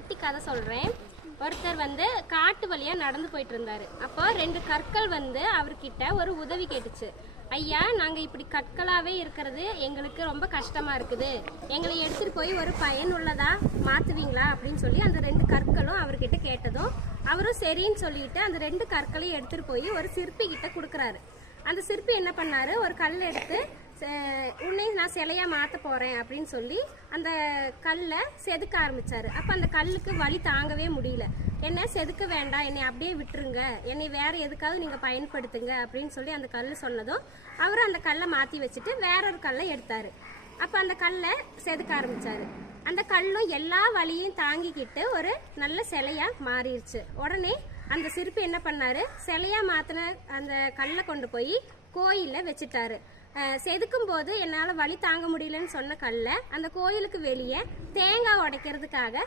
குட்டி கதை சொல்கிறேன். ஒருத்தர் வந்து காட்டு வழியாக நடந்து போயிட்டு இருந்தார். அப்போ 2 கற்கள் வந்து அவர்கிட்ட ஒரு உதவி கேட்டுச்சு. ஐயா, நாங்கள் இப்படி கற்களாகவே இருக்கிறது எங்களுக்கு ரொம்ப கஷ்டமாக இருக்குது, எங்களை எடுத்துகிட்டு போய் ஒரு பயனுள்ளதாக மாற்றுவீங்களா அப்படின்னு சொல்லி அந்த 2 கற்களும் அவர்கிட்ட கேட்டதும் அவரும் சரின்னு சொல்லிட்டு அந்த 2 கற்களையும் எடுத்துகிட்டு போய் ஒரு சிற்பி கிட்ட கொடுக்குறாரு. அந்த சிற்பி என்ன பண்ணாரு, ஒரு கல் எடுத்து உன்னை நான் சிலையாக மாற்ற போகிறேன் அப்படின்னு சொல்லி அந்த கல்லை செதுக்க ஆரம்பித்தார். அப்போ அந்த கல்லுக்கு வலி தாங்கவே முடியல. என்ன செதுக்க வேண்டாம், என்னை அப்படியே விட்டுருங்க, என்னை வேறு எதுக்காவது நீங்கள் பயன்படுத்துங்க அப்படின்னு சொல்லி அந்த கல் சொன்னதும் அவர் அந்த கல்லை மாற்றி வச்சுட்டு வேறொரு கல்லை எடுத்தார். அப்போ அந்த கல்லை செதுக்க ஆரம்பித்தார். அந்த கல்லும் எல்லா வலியும் தாங்கிக்கிட்டு ஒரு நல்ல சிலையாக மாறிடுச்சு. உடனே அந்த சிற்பி என்ன பண்ணார், சிலையாக மாற்றின அந்த கல்லை கொண்டு போய் கோயிலில் வச்சுட்டாரு. செதுக்கும் போது என்னால் வலி தாங்க முடியலன்னு சொன்ன கல்லை அந்த கோயிலுக்கு வெளியே தேங்காய் உடைக்கிறதுக்காக